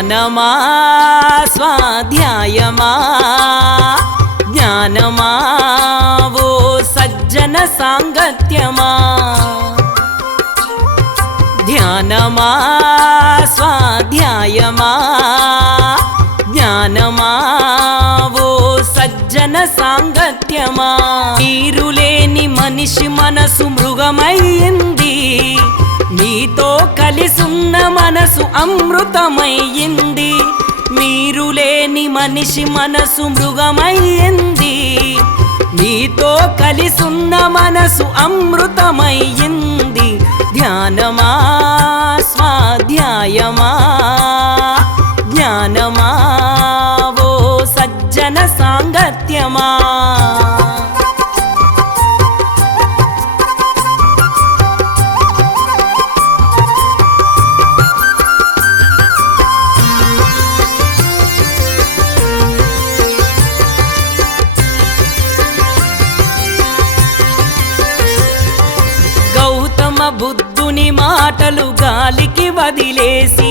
ధ్యానమా స్వాధ్యాయమా జ్ఞానమా ఓ సజ్జన సాంగత్యమా ధ్యానమా స్వాధ్యాయమా జ్ఞానమా ఓ సజ్జన సాంగత్యమా తీరులేని మనిషి మనసు మృగమయ్యింది మీతో కలిసున్న మనసు అమృతమయ్యింది. మీరు లేని మనిషి మనసు మృగమయ్యింది. మీతో కలిసున్న మనసు అమృతమయ్యింది. ధ్యానమా స్వాధ్యాయమా? వదిలేసి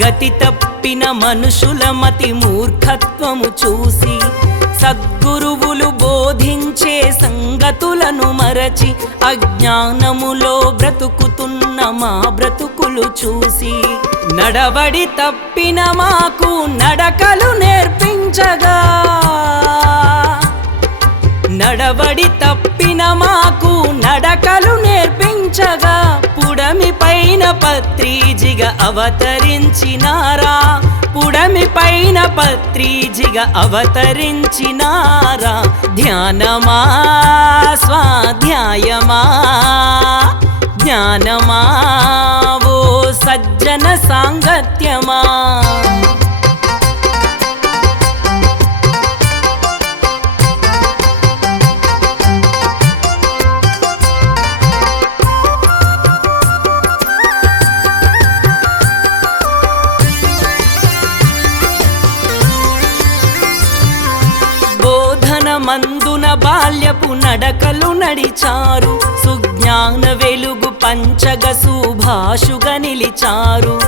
గతి తప్పిన మనుషుల మతి మూర్ఖత్వము చూసి సద్గురువులు బోధించే సంగతులను మరచి అజ్ఞానములో బ్రతుకుతున్న మా బ్రతుకులు చూసి నడవడి తప్పిన మాకు నడకలు నేర్పించగా. నడవడి పైన పత్రీజిగా అవతరించినారా? పుడమి పైన పత్రీజిగ అవతరించినారా? ధ్యానమా స్వాధ్యాయమా? జ్ఞానమా? ఓ సజ్జన సాంగత్యమా? బాల్యపు నడకలు నడిచారు. సుజ్ఞాన వెలుగు పంచగ సుభాషుగా నిలిచారు.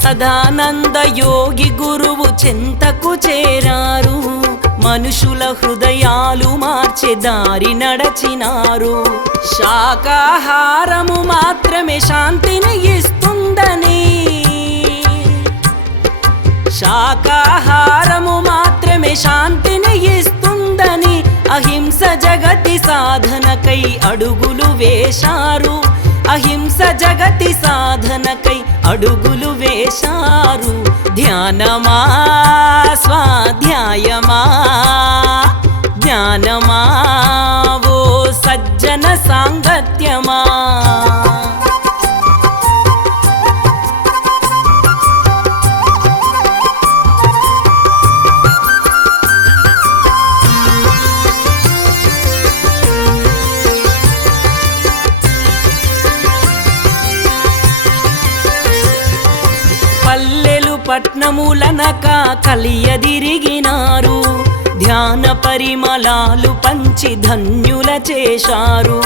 సదానంద యోగి గురువు చింతకు చేరారు. మనుషుల హృదయాలు మార్చే దారి నడచినారు. శాకాహారము మాత్రమే శాంతిని ఇస్తుందని. శాకాహారము మాత్రమే శాంతిని ఇస్తుంది అహింస జగతి సాధనకై అడుగులు వేశారు. అహింస జగతి సాధనకై అడుగులు వేశారు. ధ్యానమా స్వాధ్యాయమా? పట్నములనక కలియదిరిగినారు. ధ్యాన పరిమళాలు పంచి ధన్యుల చేశారు.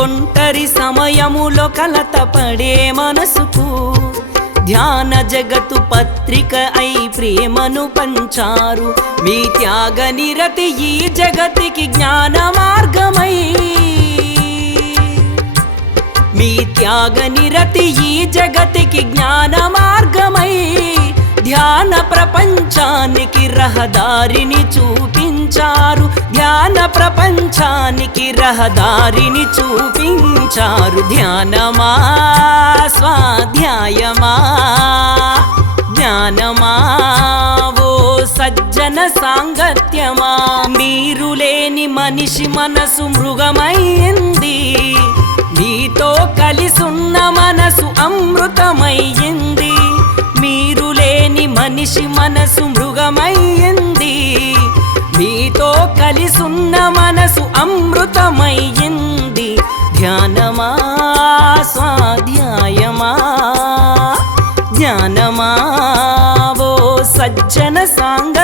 ఒంటరి సమయములో కలత పడే మనసుకు ధ్యాన జగతు పత్రిక అయి ప్రేమను పంచారు. మీ త్యాగ నిరతి ఈ జగతికి జ్ఞాన మార్గమై. మీ త్యాగ నిరతి ఈ జగతికి జ్ఞాన మార్గమై. ధ్యాన ప్రపంచానికి రహదారిని చూపించారు. ధ్యాన ప్రపంచానికి రహదారిని చూపించారు. ధ్యానమా స్వాధ్యాయమా జ్ఞానమా ఓ సజ్జన సాంగత్యమా. మీరు లేని మనిషి మనసు మృగమైంది. మీతో కలిసున్న మనసు అమృతమయ్యింది. మనిషి మనసు మృగమయ్యింది మీతో కలిసున్న మనసు అమృతమయ్యింది. ధ్యానమా స్వాధ్యాయమా జ్ఞానమా ఓ సజ్జన సాంగ